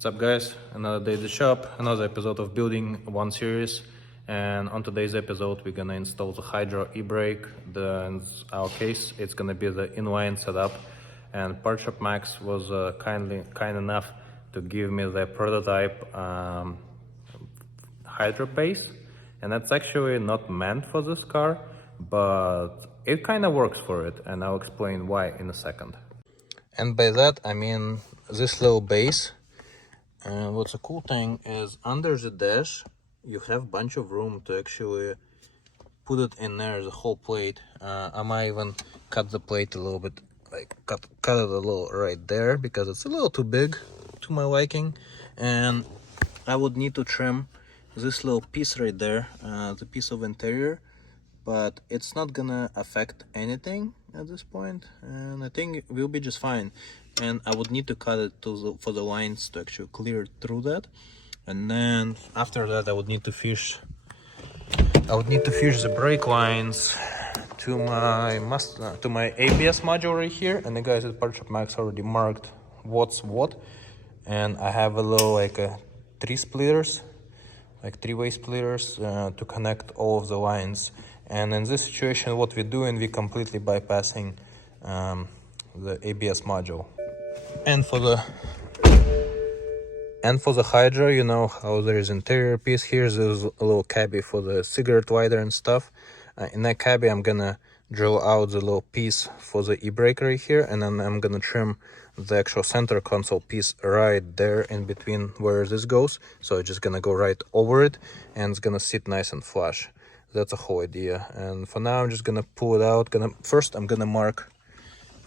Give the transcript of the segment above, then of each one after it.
What's up guys, another day at the shop, another episode of Building One series, and on today's episode we're gonna install the Hydro e-brake. In our case it's gonna be the inline setup, and Part Shop Max was kind enough to give me the prototype Hydro base, and that's actually not meant for this car, but it kind of works for it, and I'll explain why in a second. And by that I mean this little base. And what's a cool thing is under the dash you have a bunch of room to actually put it in there, the whole plate. I might even cut the plate a little bit, like cut it a little right there, because it's a little too big to my liking, and I would need to trim this little piece right there, the piece of interior, but it's not gonna affect anything at this point, and I think it will be just fine. And I would need to cut it for the lines to actually clear through that, and then after that I would need to fish the brake lines to my ABS module right here. And the guys at Part Shop Max already marked what's what, and I have a little three-way splitters to connect all of the lines. And in this situation what we're doing, we're completely bypassing the ABS module. And for the Hydro, you know how there is interior piece here, there's a little cabby for the cigarette lighter and stuff. In that cabby I'm gonna drill out the little piece for the e-brake right here, and then I'm gonna trim the actual center console piece right there in between where this goes. So it's just gonna go right over it, and it's gonna sit nice and flush. That's the whole idea. And for now I'm just gonna pull it out. First I'm gonna mark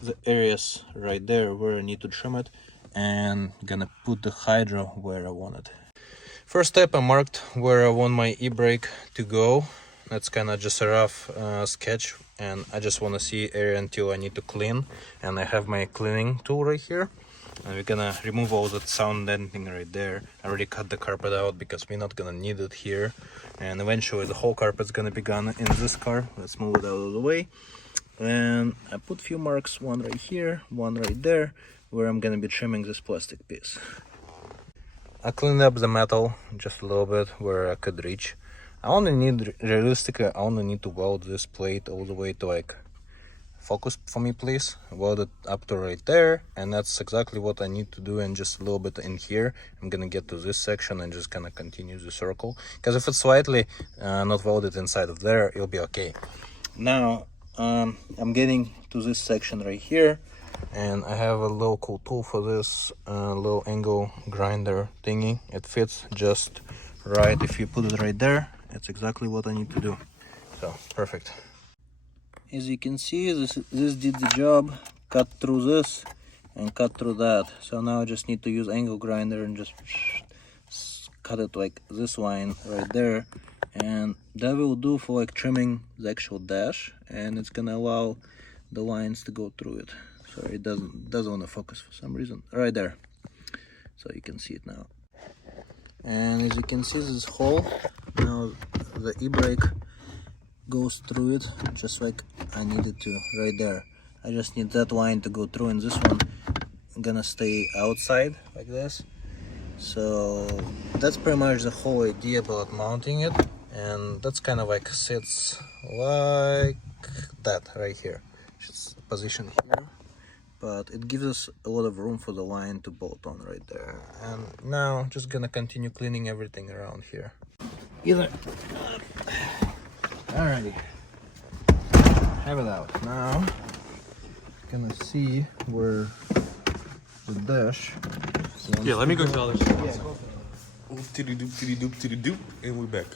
the areas right there where I need to trim it, and gonna put the Hydro where I want it. First step, I marked where I want my e-brake to go. That's kind of just a rough sketch, and I just want to see area until I need to clean, and I have my cleaning tool right here, and we're gonna remove all that sound denting right there. I already cut the carpet out because we're not gonna need it here, and eventually the whole carpet's gonna be gone in this car. Let's move it out of the way. And I put few marks, one right here, one right there, where I'm gonna be trimming this plastic piece. I cleaned up the metal just a little bit where I could reach. Realistically, I only need to weld this plate all the way to focus for me please. Weld it up to right there, and that's exactly what I need to do. And just a little bit in here, I'm gonna get to this section and just gonna continue the circle, because if it's slightly not welded inside of there, it'll be okay. Now I'm getting to this section right here, and I have a little cool tool for this, little angle grinder thingy. It fits just right. If you put it right there, it's exactly what I need to do. So perfect. As you can see, this did the job. Cut through this and cut through that. So now I just need to use angle grinder and just cut it like this line right there, and that will do for trimming the actual dash, and it's gonna allow the lines to go through it. Sorry, it doesn't want to focus for some reason. Right there, so you can see it now. And as you can see, this hole, now the e-brake goes through it just like I needed to right there. I just need that line to go through, and this one I'm gonna stay outside like this. So that's pretty much the whole idea about mounting it, and that's kind of sits like that right here. It's positioned here, but it gives us a lot of room for the line to bolt on right there. And now I'm just gonna continue cleaning everything around here. Alrighty, have it out. Now gonna see where the dash. Yeah, let me go to the other side. Yeah, go for Doop, and we're back.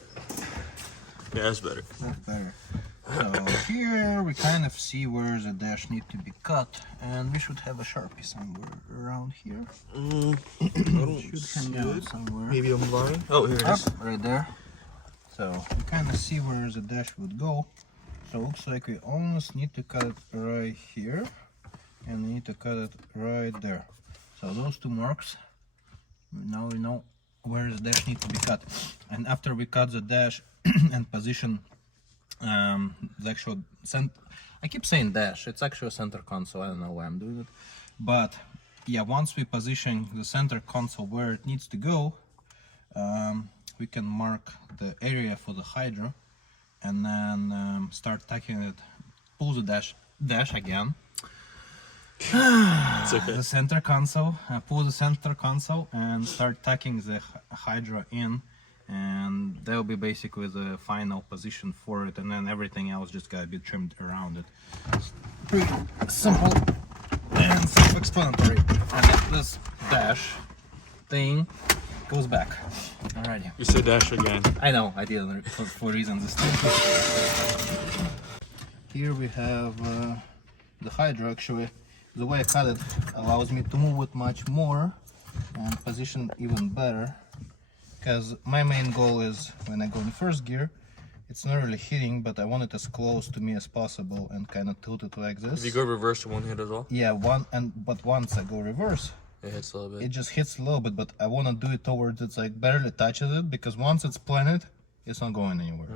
Yeah, that's better. That's better. So here we kind of see where the dash need to be cut, and we should have a Sharpie somewhere around here. Should hang out somewhere. Maybe I'm blind. Oh, here it is. Right there. So we kind of see where the dash would go. So it looks like we almost need to cut it right here, and we need to cut it right there. So those two marks, now we know where the dash needs to be cut. And after we cut the dash and position the actual I keep saying dash, it's actually a center console, I don't know why I'm doing it, but yeah, once we position the center console where it needs to go, we can mark the area for the hydro, and then start tacking it. Pull the dash again. It's okay. The center console, pull the center console and start tacking the hydro in, and that'll be basically the final position for it, and then everything else just gotta be trimmed around it. It's pretty simple and self-explanatory. And this dash thing goes back. Alrighty. You said dash again. I know, I did for reasons. Here we have the hydro. Actually, the way I cut it allows me to move it much more and position even better, because my main goal is when I go in first gear, it's not really hitting, but I want it as close to me as possible and kind of tilt it like this. If you go reverse, it won't hit as well? Yeah, but once I go reverse, it hits a little bit. It just hits a little bit, but I want to do it towards it's like barely touches it, because once it's planted, it's not going anywhere.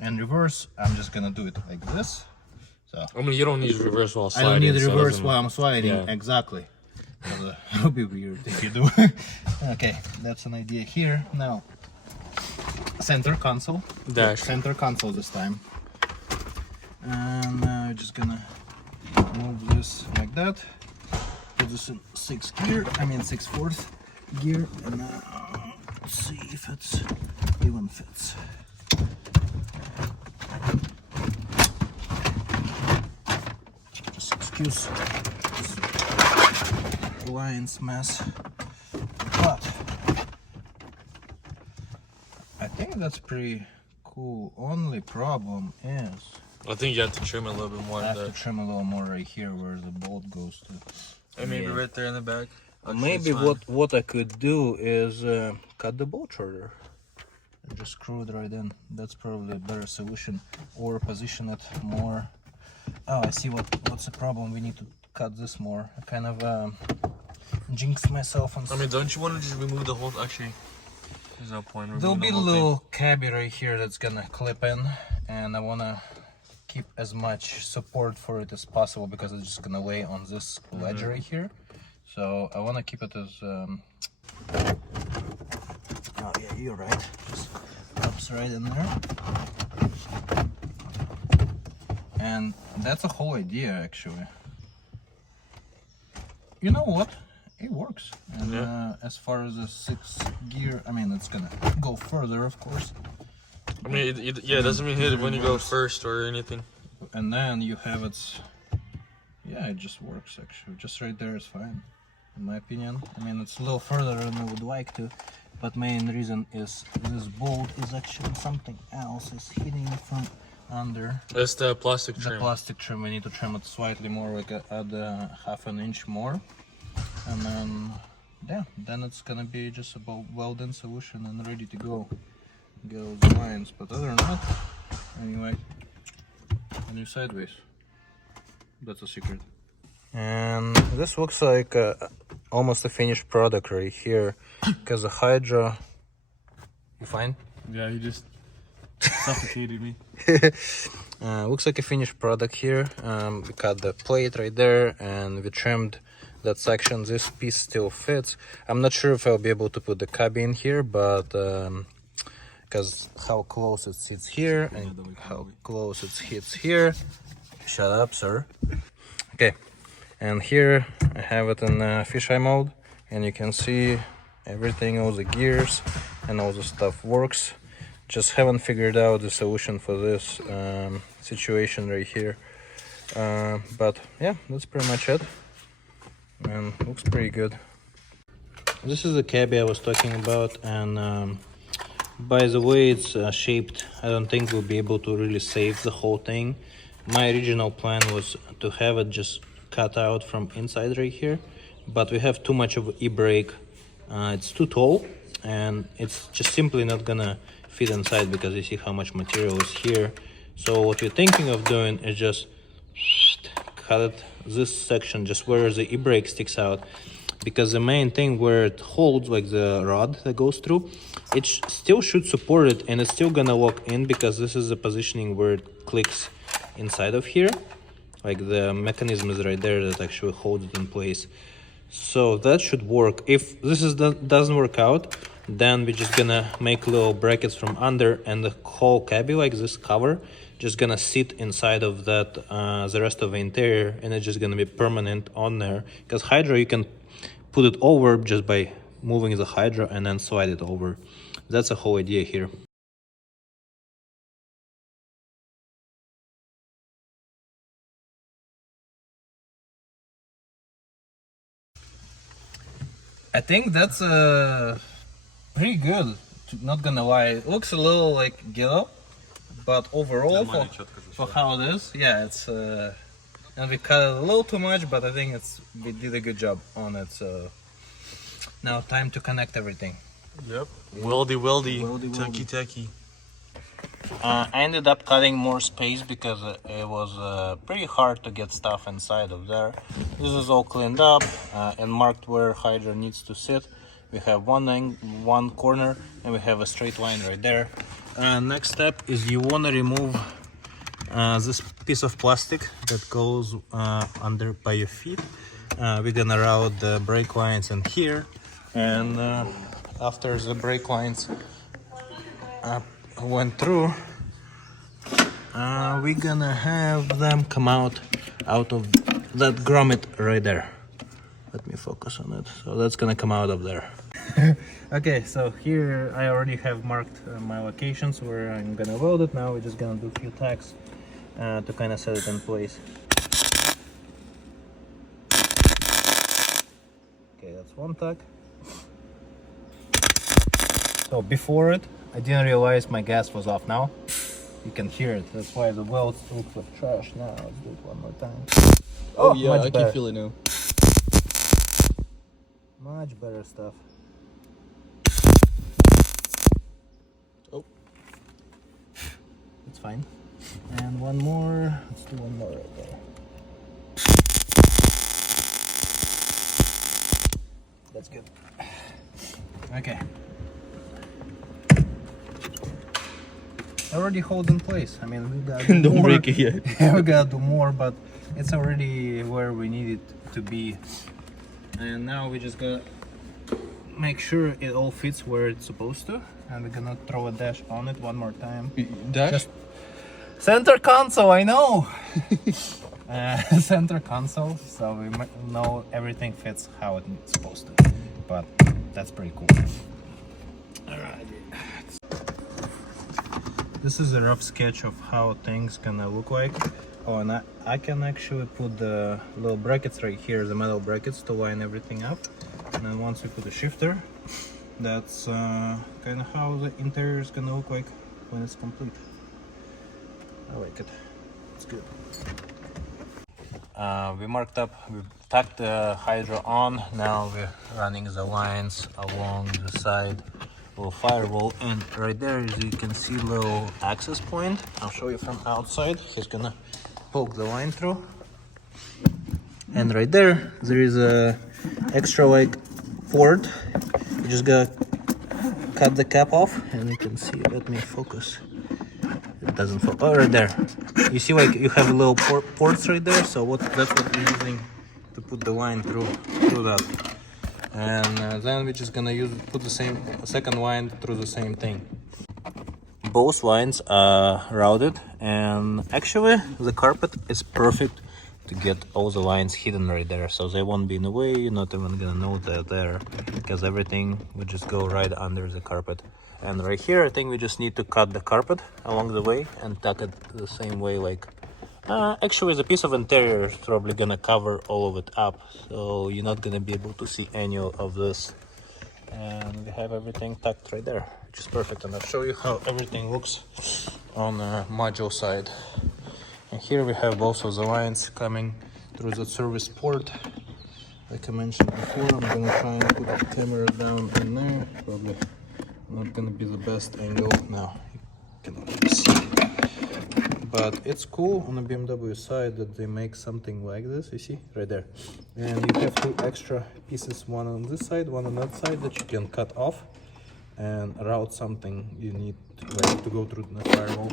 And reverse, I'm just gonna do it like this. So I mean, you don't need reverse while I sliding. don't need so reverse doesn't- while I'm sliding. Yeah. Exactly. It would be weird if you do. Okay, that's an idea here. Now, center console. Dash. Center console this time. And I'm just gonna move this like that. Put this in 6th gear. I mean 6/4 gear, and let's see if it's even fits. Just excuse this lines mess, but I think that's pretty cool. Only problem is I think you have to trim it a little bit more. I have to trim a little more right here where the bolt goes to. And maybe Yeah. right there in the back. Actually, Maybe it's fine. what I could do is cut the bolt shorter and just screw it right in. That's probably a better solution, or position it more. Oh, I see what's the problem. We need to cut this more. I kind of jinx myself on. I mean, don't you want to just remove the whole? Actually, there's no point. There'll removing be the a whole little cabby right here that's gonna clip in, and I wanna keep as much support for it as possible, because it's just gonna lay on this ledge right here. So I wanna keep it as oh yeah, you're right, just pops right in there. And that's the whole idea, actually. You know what? It works. And as far as the 6th gear, I mean, it's gonna go further, of course. I mean, it doesn't mean hit it when you go first or anything. And then you have its, yeah, it just works actually. Just right there is fine, in my opinion. I mean, it's a little further than I would like to, but main reason is this bolt is actually something else. It's hitting it from under. That's the plastic trim. The plastic trim, we need to trim it slightly more, like add half an inch more. And then, yeah, then it's gonna be just a welding solution and ready to go. Get those lines, but other than that, anyway, a new sideways. That's a secret. And this looks like almost a finished product right here, because the hydro. You fine? Yeah, you just suffocated me. Looks like a finished product here. We cut the plate right there and we trimmed that section. This piece still fits. I'm not sure if I'll be able to put the cubby in here, but because how close it sits here and how close it hits here. Shut up, sir. Okay, and here I have it in fisheye mode, and you can see everything, all the gears and all the stuff works. Just haven't figured out the solution for this situation right here, but yeah, that's pretty much it, and looks pretty good. This is the cabby I was talking about, and by the way it's shaped, I don't think we'll be able to really save the whole thing. My original plan was to have it just cut out from inside right here, but we have too much of e-brake. It's too tall and it's just simply not gonna fit inside, because you see how much material is here. So what we're thinking of doing is just cut it, this section just where the e-brake sticks out, because the main thing where it holds, like the rod that goes through, it still should support it and it's still gonna lock in, because this is the positioning where it clicks inside of here. Like the mechanism is right there that actually holds it in place. So that should work. If this doesn't work out, then we're just gonna make little brackets from under, and the whole cabby, like this cover, just gonna sit inside of that, the rest of the interior, and it's just gonna be permanent on there. Because Hydra, you can put it over just by moving the Hydra and then slide it over. That's the whole idea here. I think that's pretty good. Not gonna lie, it looks a little like ghetto, but overall for how it is, yeah, it's and we cut it a little too much, but I think we did a good job on it. So now time to connect everything. Yep. Weldy, techie. I ended up cutting more space because it was pretty hard to get stuff inside of there. This is all cleaned up and marked where Hydra needs to sit. We have one corner and we have a straight line right there. Next step is you want to remove this piece of plastic that goes under by your feet. We're gonna route the brake lines in here, and after the brake lines went through, we're gonna have them come out of that grommet right there. Let me focus on it. So that's gonna come out of there. Okay, so here I already have marked my locations where I'm gonna weld it. Now we're just gonna do a few tacks to kind of set it in place. Okay, that's one tack. So before it, I didn't realize my gas was off. Now you can hear it. That's why the weld looks like trash. Now let's do it one more time. Oh yeah, I can feel it now. Much better stuff. Oh. It's fine. And one more. Let's do one more right there. That's good. Okay. Already hold in place. I mean, we got Don't break it yet. Yeah, we gotta do more, but it's already where we need it to be. And now we just gotta make sure it all fits where it's supposed to, and we're gonna throw a dash on it one more time. Dash? Just center console, I know. Center console, so we know everything fits how it's supposed to. But that's pretty cool. Alright. This is a rough sketch of how things gonna look like. Oh, and I can actually put the little brackets right here, the metal brackets, to line everything up. And then once we put the shifter, that's kind of how the interior is gonna look like when it's complete. I like it. It's good. We marked up, we tacked the Hydra on. Now we're running the lines along the side. Little firewall, and right there, as you can see, little access point. I'll show you from outside. He's gonna poke the line through, and right there is a extra like port. You just gotta cut the cap off, and you can see. Let me focus. It doesn't focus. Oh, right there. You see, like you have a little ports right there. So that's what we're using to put the line through that. And then we're just gonna put the second line through the same thing. Both lines are routed, and actually the carpet is perfect to get all the lines hidden right there, so they won't be in the way. You're not even gonna know they're there, because everything would just go right under the carpet. And right here, I think we just need to cut the carpet along the way and tuck it the same way. Like actually the piece of interior is probably gonna cover all of it up, so you're not gonna be able to see any of this. And we have everything tucked right there, which is perfect. And I'll show you how everything looks on the module side. And here we have both of the lines coming through the service port. Like I mentioned before, I'm gonna try and put the camera down in there. Probably not gonna be the best angle. Now you cannot really see, but it's cool on the BMW side that they make something like this. You see right there, and you have two extra pieces, one on this side, one on that side, that you can cut off and route something you need to go through the firewall.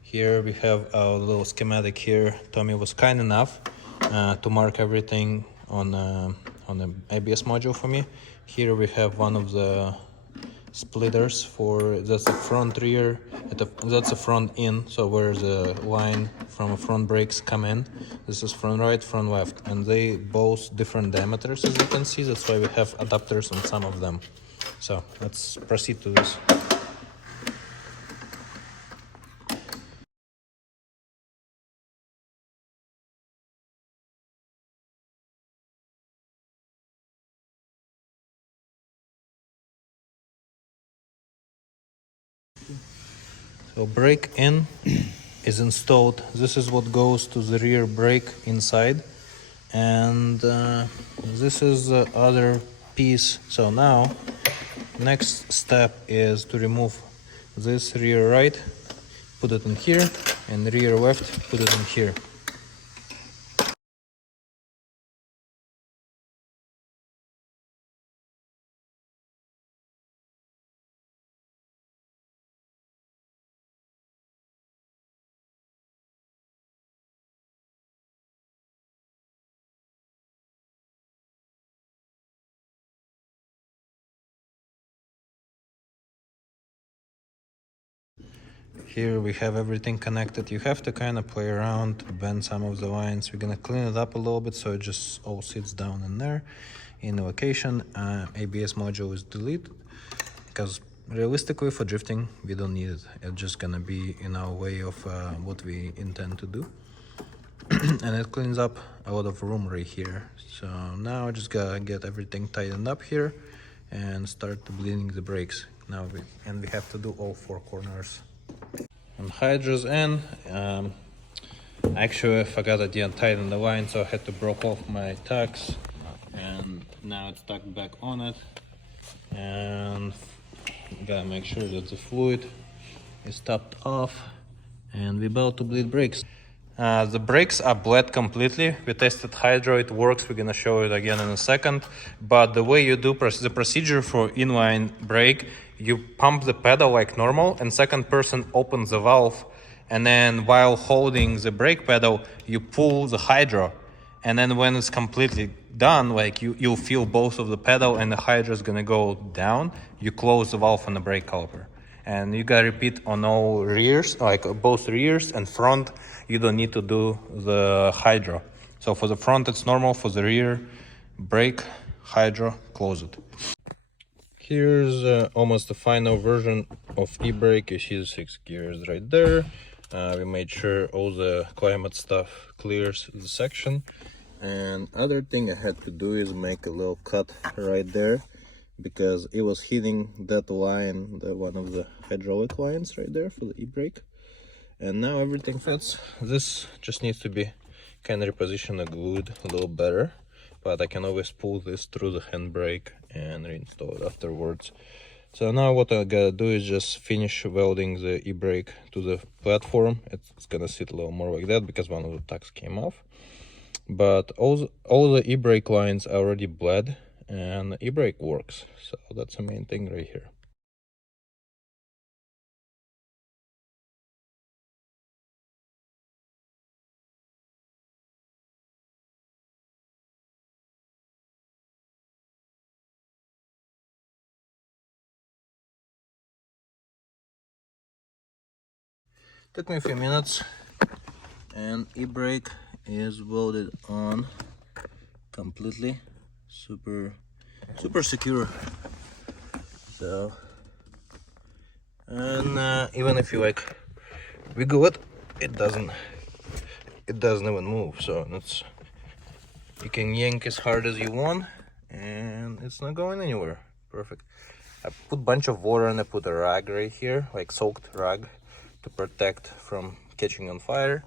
Here we have our little schematic here. Tommy was kind enough to mark everything on on the ABS module for me. Here we have one of the splitters for that's a front rear, that's a front in, so where the line from front brakes come in. This is front right, front left, and they both different diameters, as you can see. That's why we have adapters on some of them. So let's proceed to this. So brake in is installed. This is what goes to the rear brake inside, and this is the other piece. So now next step is to remove this rear right, put it in here, and rear left, put it in here. Here we have everything connected. You have to kind of play around, bend some of the lines. We're gonna clean it up a little bit so it just all sits down in there in the location. ABS module is deleted because realistically for drifting we don't need it. It's just gonna be in our way of what we intend to do. And it cleans up a lot of room right here. So now I just gotta get everything tightened up here and start bleeding the brakes. Now we have to do all four corners. On hydros in, actually I forgot I didn't tighten the line, so I had to break off my tacks, and now it's stuck back on it. And gotta make sure that the fluid is topped off, and we're about to bleed brakes. The brakes are bled completely. We tested hydro, it works. We're gonna show it again in a second. But the way you do the procedure for inline brake, you pump the pedal like normal, and second person opens the valve, and then while holding the brake pedal, you pull the hydro, and then when it's completely done, like you'll feel both of the pedal and the hydro is gonna go down. You close the valve on the brake caliper. And you gotta repeat on all rears, like both rears and front. You don't need to do the hydro. So for the front it's normal, for the rear, brake, hydro, close it. Here's almost the final version of e-brake. You see the 6 gears right there. We made sure all the climate stuff clears the section. And other thing I had to do is make a little cut right there, because it was hitting that line, one of the hydraulic lines right there for the e-brake. And now everything fits. This just needs to be kind of repositioned and glued a little better, but I can always pull this through the handbrake and reinstall it afterwards. So now what I gotta do is just finish welding the e-brake to the platform. It's gonna sit a little more like that because one of the tacks came off. But all the e-brake lines are already bled, and e-brake works, so that's the main thing right here. Took me a few minutes, and e-brake is welded on completely, super secure. So, and even if you like wiggle it, it doesn't even move. So you can yank as hard as you want, and it's not going anywhere. Perfect. I put a bunch of water and I put a rag right here, like soaked rag, to protect from catching on fire.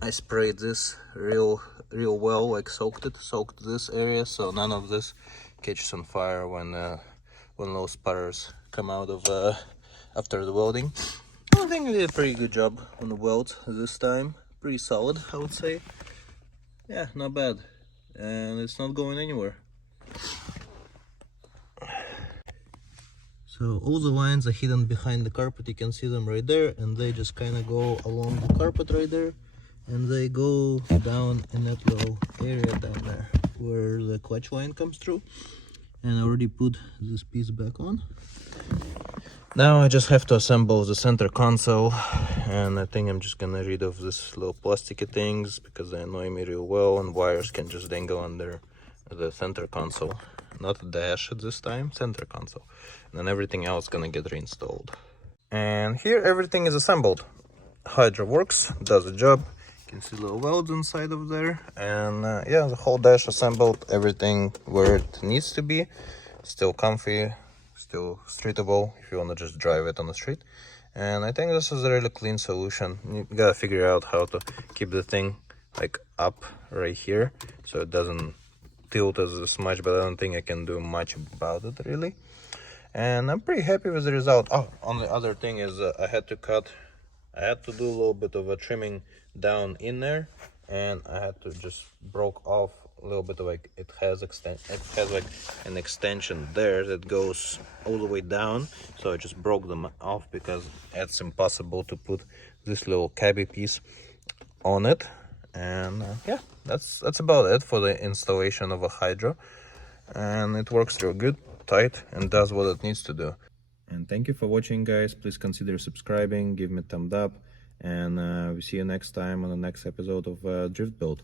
I sprayed this real well, like soaked this area, so none of this catches on fire when those sputters come out of after the welding. I think I did a pretty good job on the weld this time. Pretty solid, I would say. Yeah, not bad, and it's not going anywhere. So all the lines are hidden behind the carpet. You can see them right there, and they just kind of go along the carpet right there, and they go down in that little area down there. where the clutch line comes through, and I already put this piece back on. Now I just have to assemble the center console, and I think I'm just gonna rid of this little plasticky things because they annoy me real well, and wires can just dangle under the center console. Not a dash at this time, center console. And then everything else gonna get reinstalled. And here everything is assembled. Hydro works, does the job. You can see little welds inside of there, and yeah, the whole dash assembled, everything where it needs to be. Still comfy, still streetable if you want to just drive it on the street. And I think this is a really clean solution. You gotta figure out how to keep the thing like up right here so it doesn't tilt as much, but I don't think I can do much about it really. And I'm pretty happy with the result. Oh, on the other thing is I had to do a little bit of a trimming down in there, and I had to just broke off a little bit of like it has like an extension there that goes all the way down, so I just broke them off because it's impossible to put this little cabby piece on it. And yeah, that's about it for the installation of a hydro, and it works real good, tight, and does what it needs to do. And thank you for watching, guys. Please consider subscribing, give me a thumbs up, and we see you next time on the next episode of Drift Build.